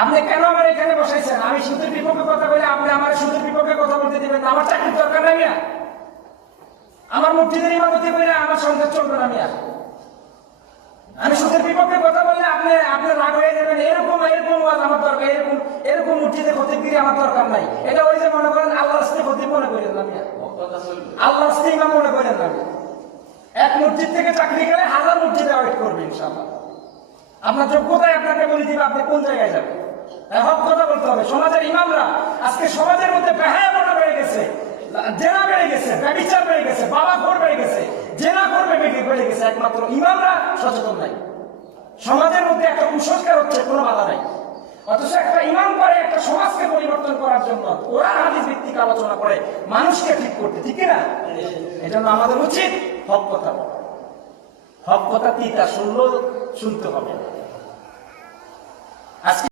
আপনি কেন আমার এখানে বসাইছেন? আমি সুদের বিপক্ষে কথা বলে আপনি আমার সুদের বিপক্ষে কথা বলতে দিবেন? আমার চাকরির দরকার নাই মিয়া। আমার মসজিদের ইমামতি করে আমার সংসার চলবে না মিয়া। আমি সুদের বিপক্ষে কথা বললে আপনি আপনি রাগ হয়ে যাবেন। এরকম এরকম ওয়াজ আমার দরকার, এরকম এরকম মসজিদে খতিবগিরি আমার দরকার নাই। এটা ওই যে মনে করেন আল্লাহর রাস্তায় খতিব মনে করেন না মিয়া, আল্লাহর রাস্তায় ইমাম মনে করেন না। এক মসজিদ থেকে চাকরি গেলে 1000 মসজিদে ওয়েট করবে ইনশাআল্লাহ। আপনার যোগ্যতায় আপনাকে বলে দিবে আপনি কোন জায়গায় যাবেন। হক কথা বলতে হবে। সমাজের ইমামরা আজকে সমাজের মধ্যে বেহায়াপনা বেড়ে গেছে, জেনা বেড়ে গেছে, ব্যভিচার বেড়ে গেছে, বাবাখোর বেড়ে গেছে, জেনা করবে বেড়ে গেছে। একমাত্র ইমামরা সচেতন নাই। সমাজের মধ্যে একটা কুসংস্কার হচ্ছে, কোনো বাধা নাই। অথচ একটা ইমাম করে একটা সমাজকে পরিবর্তন করার জন্য, ওরা হাদিস ভিত্তিক আলোচনা করে মানুষকে ঠিক করতে, ঠিক না? এই জন্য আমাদের উচিত হক কথা বলা। হক কথা তিতা শুনলেও শুনতে হবে। আজকে